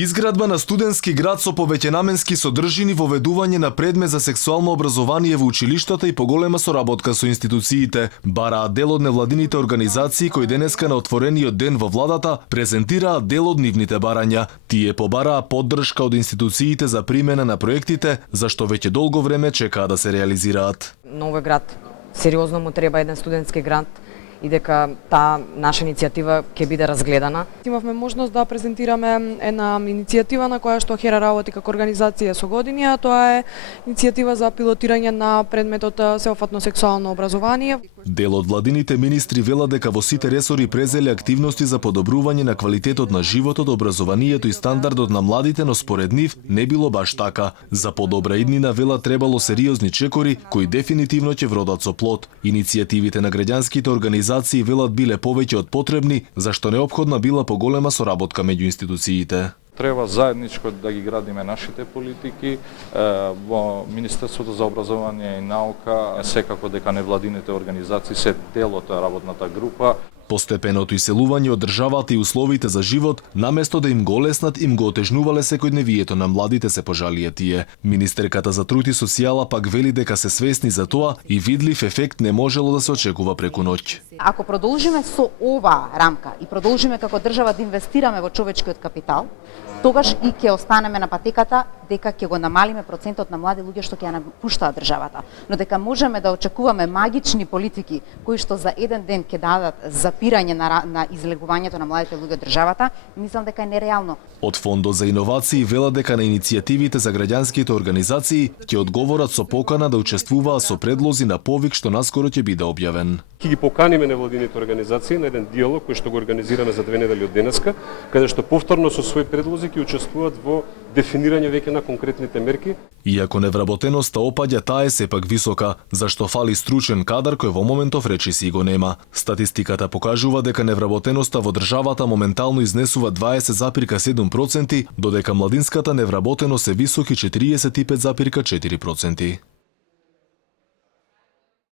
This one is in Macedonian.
Изградба на студентски град со повеќенаменски содржини, воведување на предмет за сексуално образование во училиштата и поголема соработка со институциите, бараат дел од невладините организации кои денеска на отворениот ден во владата презентираат дел од нивните барања. Тие побараа поддршка од институциите за примена на проектите, зашто веќе долго време чекаат да се реализираат. На овој град сериозно му треба еден студентски град и дека таа наша иницијатива ќе биде разгледана. Имавме можност да презентираме една иницијатива на која што Хера работи како организација со години, а тоа е иницијатива за пилотирање на предметот сеопфатно сексуално образование. Дел од владините министри велат дека во сите ресори презеле активности за подобрување на квалитетот на животот, образованието и стандардот на младите, но според нив не било баш така. За подобра иднина велат требало сериозни чекори кои дефинитивно ќе вродат со плод. Иницијативите на граѓанските организации велат биле повеќе од потребни, зашто неопходна била поголема соработка меѓу институциите. Треба заедничко да ги градиме нашите политики во Министерството за образование и наука, секако дека невладините организации се дел од работната група. Постепеното иселување од државата и условите за живот, наместо да им го олеснат, им го отежнувале секојдневието на младите, се пожалија тие. Министерката за труд и социјала пак вели дека се свесни за тоа и видлив ефект не можело да се очекува преку ноќ. Ако продолжиме со оваа рамка и продолжиме како држава да инвестираме во човечкиот капитал, тогаш и ќе останеме на патеката дека ќе го намалиме процентот на млади луѓе што ќе ја напуштаат државата. Но дека можеме да очекуваме магични политики кои што за еден ден ќе дадат запирање на излегувањето на младите луѓе од државата, мислам дека е нереално. Од Фондот за иновации велат дека на иницијативите за граѓанските организации ќе одговорат со покана да учествуваат со предлози на повик што наскоро ќе биде објавен. Ќе ги поканиме невладините организации на еден диалог кој што го организираме за 2 недели од денеска, каде што повторно со своји предлози ќе учествуваат во дефинирање веќе на конкретните мерки. Иако невработеноста опаѓа, таа е сепак висока, зашто фали стручен кадар кој во моментов речиси го нема. Статистиката покажува дека невработеноста во државата моментално изнесува 20,7%, додека младинската невработеност е високи 45,4%.